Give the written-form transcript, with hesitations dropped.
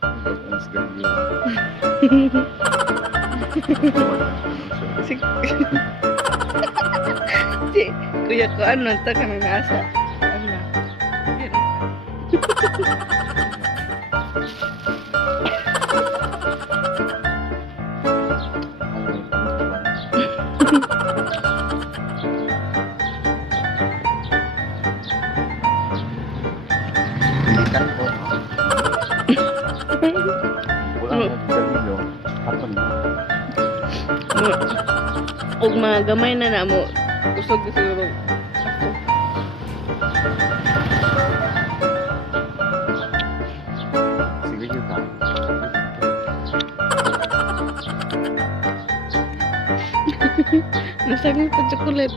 Pag-ons ganyo. Si... si kuya ko ano to kami nasa. Ano? Yan. Pilitan ko. Wala mo ganyo. Kapag Ug mga gamay na namo usog siguro. sige yun ka. Nasagin ko chocolate.